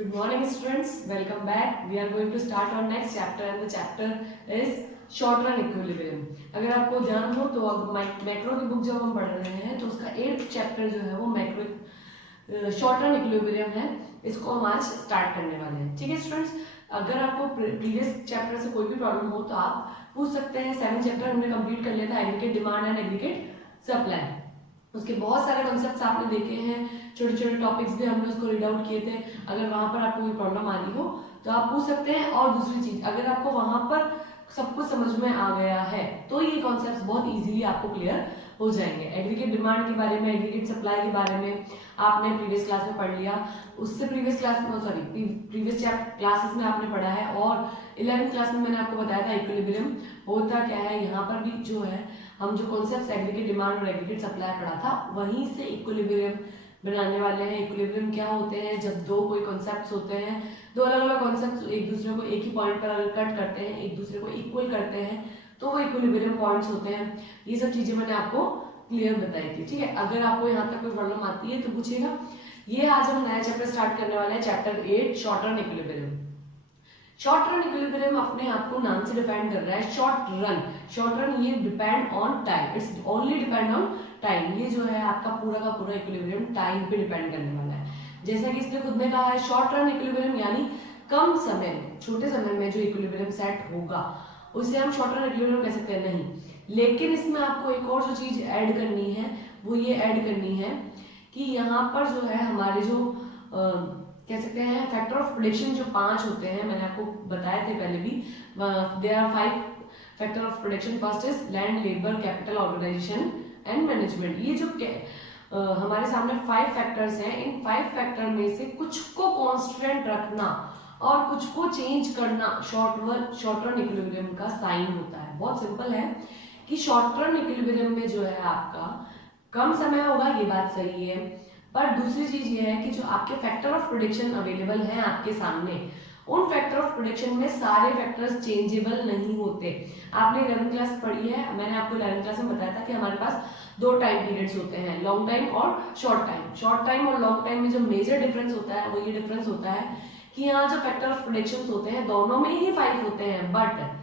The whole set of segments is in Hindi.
Good morning students, welcome back. We are going to start our next chapter and the chapter is short run equilibrium. अगर आपको ध्यान हो तो अब मैक्रो की बुक जब हम पढ़ रहे हैं तो उसका 8th चैप्टर जो है वो मैक्रो शॉर्ट रन इक्विलिब्रियम है। इसको हम आज स्टार्ट करने वाले हैं। ठीक है स्टूडेंट्स, अगर आपको प्रीवियस चैप्टर से कोई भी प्रॉब्लम हो तो आप पूछ सकते हैं। 7 चैप्टर हमने कंप्लीट कर लिया था, aggregate demand and aggregate supply. उसके बहुत सारे कॉन्सेप्ट्स आपने देखे हैं, छोटे छोटे टॉपिक्स भी हमने उसको रीड आउट किए थे। अगर वहां पर आपको कोई प्रॉब्लम आ रही हो तो आप पूछ सकते हैं। और दूसरी चीज, अगर आपको वहां पर सब कुछ समझ में आ गया है तो ये कॉन्सेप्ट्स बहुत इजीली आपको क्लियर हो जाएंगे। एग्रीगेट डिमांड के बारे में, एग्रीगेट सप्लाई के बारे में आपने प्रीवियस क्लास में पढ़ लिया। उससे प्रीवियस क्लास में प्रीवियस क्लासेस में आपने पढ़ा है। और 11th क्लास में मैंने आपको बताया था इक्विलिब्रियम होता क्या है। यहाँ पर भी जो है हम जो कॉन्सेप्ट एग्रीगेट डिमांड और एग्रीगेट सप्लाई पढ़ा था वहीं से इक्विलिब्रियम बनाने वाले हैं। इक्विलिब्रियम क्या होते हैं? जब दो कोई कॉन्सेप्ट्स होते हैं, दो अलग अलग कॉन्सेप्ट्स एक दूसरे को एक ही पॉइंट पर अगर कट करते हैं, एक दूसरे को इक्वल करते हैं तो वो इक्विलिब्रियम पॉइंट्स होते हैं। ये सब चीजें मैंने आपको क्लियर बताई थी। ठीक है, अगर आपको यहाँ तक कोई प्रॉब्लम आती है तो पूछिएगा। ये आज हम नया चैप्टर स्टार्ट करने वाले हैं, chapter 8 short run equilibrium. Short run equilibrium अपने आप को नाम से डिफाइन कर रहा है। शॉर्ट रन ये depend on time, it's only depend on time. ये जो है आपका पूरा का पूरा इक्विलिब्रियम टाइम पे डिपेंड करने वाला है। जैसा कि इसने खुद में कहा है, शॉर्ट रन इक्विलिब्रियम यानी कम समय में, छोटे समय में जो इक्विलिब्रियम सेट होगा उसे हम शॉर्ट रन इक्विलिब्रियम कह सकते हैं। नहीं, लेकिन इसमें आपको एक और जो चीज ऐड करनी है वो ये ऐड करनी है कि यहाँ पर जो है हमारे जो कह सकते हैं फैक्टर ऑफ प्रेडिक्शन जो 5 होते हैं, मैंने आपको बताए थे पहले भी। There are 5 factor of prediction. First is land, labour, capital, organisation and management. ये जो हमारे सामने 5 फैक्टर्स हैं, इन 5 फैक्टर में से कुछ को कांस्टेंट रखना और कुछ को चेंज करना शॉर्ट रन इक्विलिब्रियम का साइन होता है। बहुत सिंपल है कि शॉर्ट रन इक्विलिब्रियम में जो है आपका कम समय होगा, ये बात सही है। पर दूसरी चीज ये है कि जो आपके फैक्टर ऑफ प्रेडिक्शन अवेलेबल हैं आपके सामने, उन फैक्टर ऑफ प्रेडिक्शन में सारे फैक्टर्स चेंजेबल नहीं होते। आपने 11th क्लास पढ़ी है, मैंने आपको 11th क्लास में बताया था कि हमारे पास 2 टाइम पीरियड्स होते हैं, लॉन्ग टाइम और शॉर्ट टाइम। शॉर्ट टाइम और लॉन्ग टाइम में जो मेजर डिफरेंस होता है वो ये डिफरेंस होता है कि यहाँ जो फैक्टर ऑफ प्रेडिक्शन होते हैं दोनों में ही 5 होते हैं, बट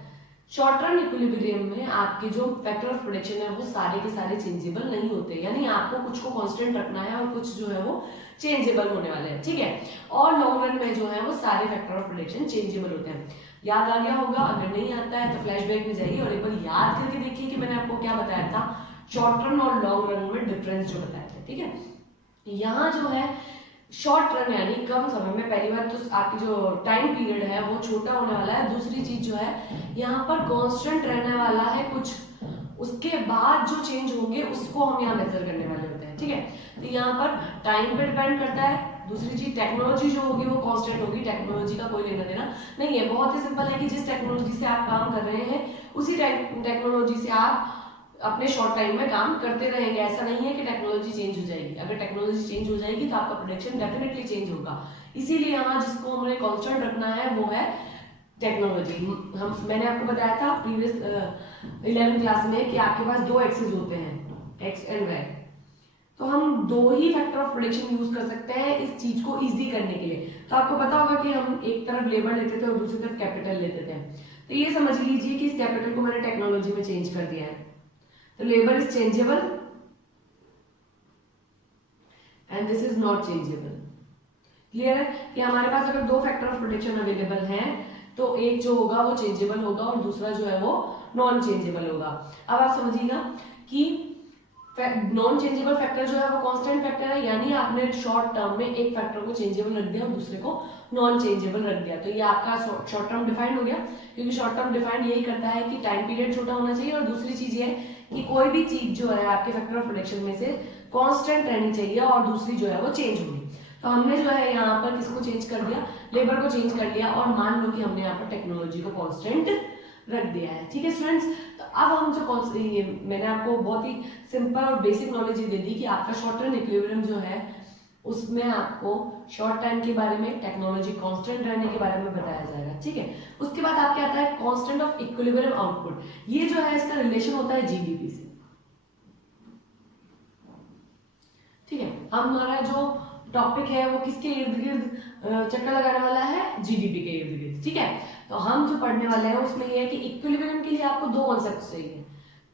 शॉर्ट रन इक्विलिब्रियम में आपके जो फैक्टर ऑफ प्रेडिक्शन है वो सारे के सारे चेंजेबल नहीं होते। यानी आपको कुछ को कांस्टेंट रखना है और कुछ जो है वो चेंजेबल होने वाले हैं। ठीक है, और लॉन्ग रन में जो है वो सारे फैक्टर ऑफ प्रेडिक्शन चेंजेबल होते हैं। याद आ गया होगा? अगर नहीं आता है तो फ्लैशबैक में जाइए और एक बार याद करके देखिए कि मैंने आपको क्या बताया था शॉर्ट रन और लॉन्ग रन में डिफरेंस जो बताया था। ठीक है, यहाँ जो है शॉर्ट रन यानी कम समय में, पहली बात तो आपकी जो टाइम पीरियड है वो छोटा होने वाला है। दूसरी चीज जो है यहाँ पर कांस्टेंट रहने वाला है कुछ, उसके बाद जो चेंज होंगे उसको हम यहाँ मेजर करने वाले होते हैं। ठीक है, तो यहाँ पर टाइम पे डिपेंड करता है। दूसरी चीज टेक्नोलॉजी जो होगी वो कांस्टेंट होगी, टेक्नोलॉजी का कोई लेना देना नहीं है। बहुत ही सिंपल है कि जिस टेक्नोलॉजी से आप काम कर रहे हैं उसी टेक्नोलॉजी से आप अपने शॉर्ट टाइम में काम करते रहेंगे। ऐसा नहीं है कि टेक्नोलॉजी चेंज हो जाएगी। अगर टेक्नोलॉजी चेंज हो जाएगी तो आपका प्रोडक्शन डेफिनेटली चेंज होगा। इसीलिए यहाँ जिसको हमने कांस्टेंट रखना है वो है टेक्नोलॉजी। मैंने आपको बताया था प्रीवियस 11th क्लास में कि आपके पास 2 एक्सिस होते हैं, एक्स एंड वाई। तो हम 2 ही फैक्टर ऑफ प्रेडिक्शन यूज कर सकते हैं इस चीज को इजी करने के लिए। तो आपको पता होगा कि हम एक तरफ लेबर लेते थे और दूसरी तरफ कैपिटल लेते थे। तो ये समझ लीजिए कि इस कैपिटल को मैंने टेक्नोलॉजी में चेंज कर दिया है। तो labour is changeable and this is not changeable. Clear है कि हमारे पास अगर 2 फैक्टर ऑफ प्रेडिक्शन अवेलेबल हैं तो एक जो होगा वो चेंजेबल होगा और दूसरा जो है वो नॉन चेंजेबल होगा। अब आप समझिएगा कि नॉन चेंजेबल फैक्टर जो है वो कांस्टेंट फैक्टर है, यानी आपने शॉर्ट टर्म में एक फैक्टर को चेंजेबल रख दिया और दूसरे को नॉन चेंजेबल रख दिया। तो ये आपका शॉर्ट टर्म डिफाइंड हो गया, क्योंकि शॉर्ट टर्म डिफाइंड यही करता है कि टाइम पीरियड छोटा होना चाहिए। और दूसरी चीज ये है कि कोई भी चीज जो है आपके फैक्टर ऑफ प्रेडिक्शन में से कांस्टेंट रहनी चाहिए और दूसरी जो है वो चेंज होगी। तो हमने जो है यहाँ पर किसको चेंज कर दिया? लेबर को चेंज कर लिया। और मान लो कि हमने यहाँ पर टेक्नोलॉजी को कांस्टेंट रख दिया है। ठीक है स्टूडेंट्स, तो अब हम जो मैंने आपको बहुत ही सिंपल और बेसिक नॉलेज दे दी कि आपका शॉर्ट रन इक्विलिब्रियम जो है उसमें आपको शॉर्ट टाइम के बारे में, टेक्नोलॉजी कांस्टेंट रहने के बारे में बताया जाएगा। ठीक है, उसके बाद आपके आता है कांस्टेंट ऑफ इक्विलिब्रियम आउटपुट। ये जो है इसका रिलेशन होता है जीडीपी से। ठीक है, हमारा जो टॉपिक है वो किसके इर्द गिर्द चक्कर लगाने वाला है, जीडीपी के इर्द गिर्द, ठीक है। तो हम जो पढ़ने वाले हैं उसमें ये है कि इक्विलिब्रियम के लिए आपको दो कॉन्सेप्ट चाहिए।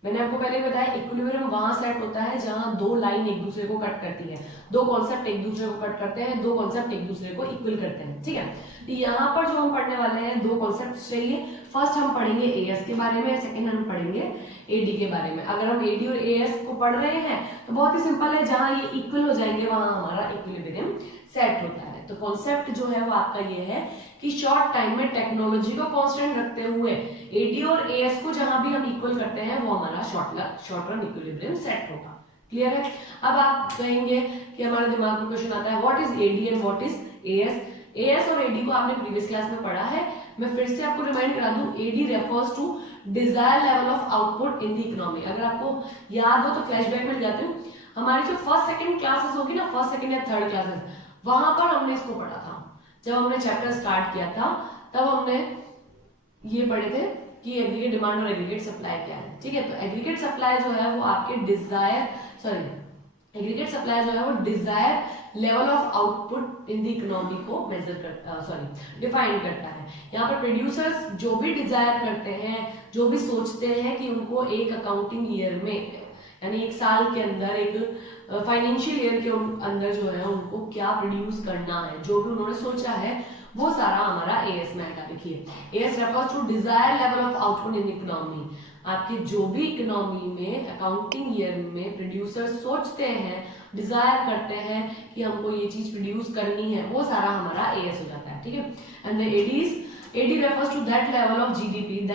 मैंने आपको पहले बताया इक्विलिब्रियम वहां सेट होता है जहां दो लाइन एक दूसरे को कट करती है, दो कॉन्सेप्ट एक दूसरे को कट करते हैं, दो कॉन्सेप्ट एक दूसरे को इक्वल करते हैं, ठीक है। तो यहाँ पर जो हम पढ़ने वाले हैं दो कॉन्सेप्ट चाहिए। फर्स्ट हम पढ़ेंगे एएस के बारे में, सेकंड हम पढ़ेंगे एडी के बारे में। अगर हम एडी और एएस को पढ़ रहे हैं तो बहुत ही सिंपल है, जहां ये इक्वल हो जाएंगे वहां हमारा इक्विलिब्रियम सेट होता है। तो कॉन्सेप्ट जो है वो आपका ये है कि शॉर्ट टाइम में टेक्नोलॉजी को कांस्टेंट रखते हुए एडी और एएस को जहां भी हम इक्वल करते हैं वो हमारा शॉर्ट रन इक्विलिब्रियम सेट होगा। क्लियर है। अब आप कहेंगे कि हमारे दिमाग में क्वेश्चन आता है what is AD and what is AS. AS और एडी को आपने प्रीवियस क्लास में पढ़ा है, मैं फिर से आपको रिमाइंड करा दूं। AD refers to desire level of output in the economy. अगर आपको याद हो तो फ्लैशबैक में जाते हो, हमारी जो फर्स्ट सेकंड क्लासेस होगी ना, फर्स्ट सेकंड या थर्ड क्लासेस, वहां पर हमने इसको पढ़ा था। जब हमने चैप्टर स्टार्ट किया था तब हमने ये पढ़े थे कि एग्रीगेट डिमांड और एग्रीगेट सप्लाई क्या है, ठीक है। तो एग्रीगेट सप्लाई जो है वो आपके एग्रीगेट सप्लाई जो है वो desire level of output in the economy को मेजर करता डिफाइन करता है। यहाँ पर प्रोड्यूसर्स जो भी डिजायर करते हैं, जो भी सोचते हैं कि उनको एक अकाउंटिंग ईयर में यानी एक साल के अंदर, एक फाइनेंशियल ईयर के अंदर जो है उनको क्या प्रोड्यूस करना है, जो भी उन्होंने सोचा है वो सारा हमारा एएस में आएगा। देखिए AS refers to desire level of output in economy. आपके जो भी इकोनॉमी में अकाउंटिंग ईयर में प्रोड्यूसर सोचते हैं, डिजायर करते हैं कि हमको ये चीज प्रोड्यूस करनी है, वो सारा हमारा एएस हो जाता है, ठीक है। And the AD refers to that level of GDP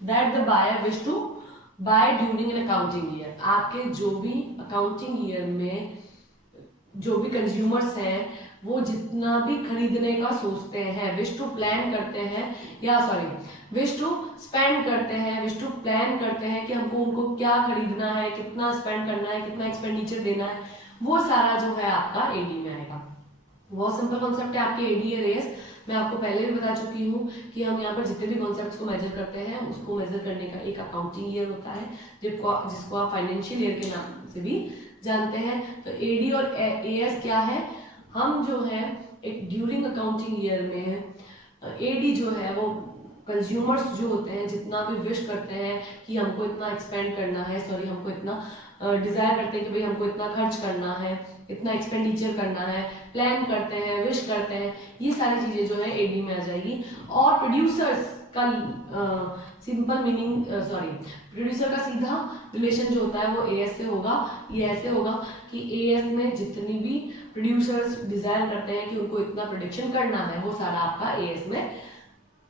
that the buyer wish to buy during an accounting year। आपके जो भी अकाउंटिंग ईयर में जो भी कंज्यूमर्स हैं वो जितना भी खरीदने का सोचते हैं, विश टू प्लान करते हैं विश टू स्पेंड करते हैं, विश टू प्लान करते हैं कि हमको उनको क्या खरीदना है, कितना स्पेंड करना है, कितना एक्सपेंडिचर देना है, वो सारा जो है आपका एडी में आएगा। बहुत सिंपल कॉन्सेप्ट है आपके एडी और एएस। मैं आपको पहले भी बता चुकी हूँ कि हम यहाँ पर जितने भी कॉन्सेप्ट्स को मेजर करते हैं उसको मेजर करने का एक अकाउंटिंग ईयर होता है जिसको आप फाइनेंशियल ईयर के नाम से भी जानते हैं। तो एडी और एएस क्या है, हम जो है एक ड्यूरिंग अकाउंटिंग ईयर में एडी जो है वो कंज्यूमर्स जो होते हैं जितना भी विश करते हैं कि हमको इतना एक्सपेंड करना है, हमको इतना डिजायर करते हैं कि भाई हमको इतना खर्च करना है, इतना एक्सपेंडिचर करना है, प्लान करते हैं, विश करते हैं, ये सारी चीजें जो है एडी में आ जाएगी। और प्रोड्यूसर्स का सिंपल मीनिंग प्रोड्यूसर का सीधा रिलेशन जो होता है वो एएस से होगा। ये ऐसे होगा कि एएस में जितनी भी प्रोड्यूसर्स डिजायर करते हैं कि उनको इतना प्रोडक्शन करना है वो सारा आपका एएस में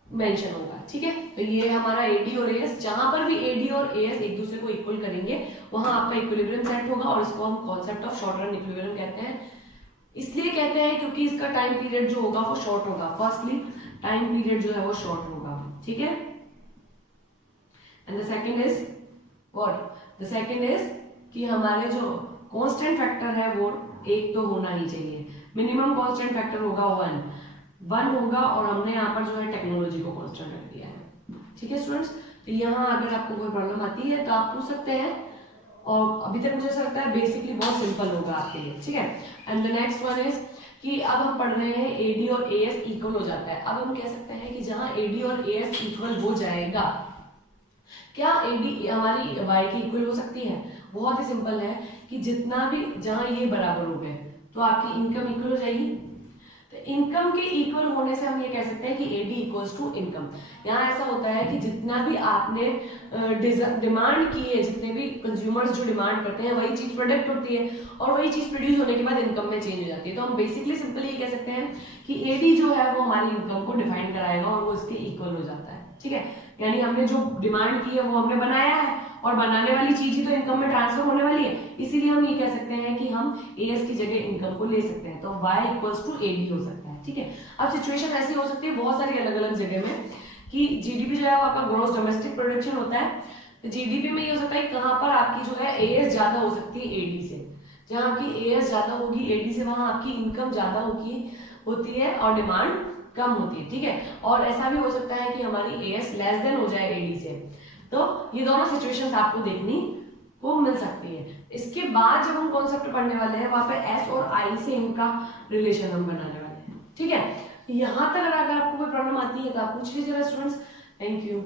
मेंशन होगा, ठीक है। तो ये हमारा एडी और एएस, जहां पर भी एडी और एएस एक दूसरे को इक्वल करेंगे वहां आपका इक्विलिब्रियम सेट होगा और इसको हम concept of short run equilibrium कहते हैं। इसलिए कहते हैं क्योंकि इसका टाइम पीरियड जो होगा वो शॉर्ट होगा। फर्स्टली टाइम पीरियड जो है वो शॉर्ट होगा, ठीक है। एंड द सेकंड इज कि हमारे जो कांस्टेंट फैक्टर है वो एक तो होना ही चाहिए। मिनिमम कांस्टेंट फैक्टर होगा 1 होगा और हमने यहाँ पर जो है टेक्नोलॉजी को कांस्टेंट रख दिया है, ठीक है स्टूडेंट्स। तो यहाँ अगर आपको कोई प्रॉब्लम आती है तो आप पूछ सकते हैं, और अभी तक मुझे ऐसा लगता है बेसिकली बहुत सिंपल होगा आपके लिए, ठीक है। And the next one is कि अब हम पढ़ रहे हैं एडी और एएस इक्वल हो जाता है। अब हम कह सकते हैं कि जहां एडी और एएस इक्वल हो जाएगा, क्या एडी हमारी वाई की इक्वल हो सकती है? बहुत ही सिंपल है कि जितना भी जहां ये बराबर हो गए तो आपकी इनकम इक्वल हो जाएगी। तो इनकम के इक्वल होने से हम ये कह सकते हैं कि एडी इक्वल्स टू इनकम। यहाँ ऐसा होता है कि जितना भी आपने डिमांड की है, जितने भी कंज्यूमर्स जो डिमांड करते हैं वही चीज प्रोडक्ट होती है और वही चीज प्रोड्यूस होने के बाद इनकम में चेंज हो जाती है। तो हम बेसिकली सिंपली ये कह सकते हैं कि एडी जो है वो हमारी इनकम को डिफाइन कराएगा और वो इसके इक्वल हो जाता है, ठीक है। यानी हमने जो डिमांड की है वो हमने बनाया है और बनाने वाली चीज ही तो इनकम में ट्रांसफर होने वाली है, इसीलिए हम ये कह सकते हैं कि हम एएस की जगह इनकम को ले सकते हैं। तो y इक्वल्स टू एडी हो सकता है, ठीक है। अब सिचुएशन ऐसी हो सकती है बहुत सारी अलग अलग जगह में कि जीडीपी जो है वो आपका ग्रॉस डोमेस्टिक प्रोडक्शन होता है। तो जीडीपी में ये हो सकता है कि कहाँ पर आपकी जो है एएस ज्यादा हो सकती है एडी से। जहाँ आपकी एएस ज्यादा होगी एडी से वहां आपकी इनकम ज्यादा होती है और डिमांड कम होती है, ठीक है। और ऐसा भी हो सकता है कि हमारी एएस लेस देन हो जाए एडी से। तो ये दोनों सिचुएशंस आपको देखनी वो मिल सकती है। इसके बाद जब हम कॉन्सेप्ट पढ़ने वाले हैं वहां पे एस और आई से इनका रिलेशन हम बनाने वाले हैं। ठीक है, यहाँ तक अगर आपको कोई प्रॉब्लम आती है तो आप पूछ लीजिएगा स्टूडेंट्स। Thank you.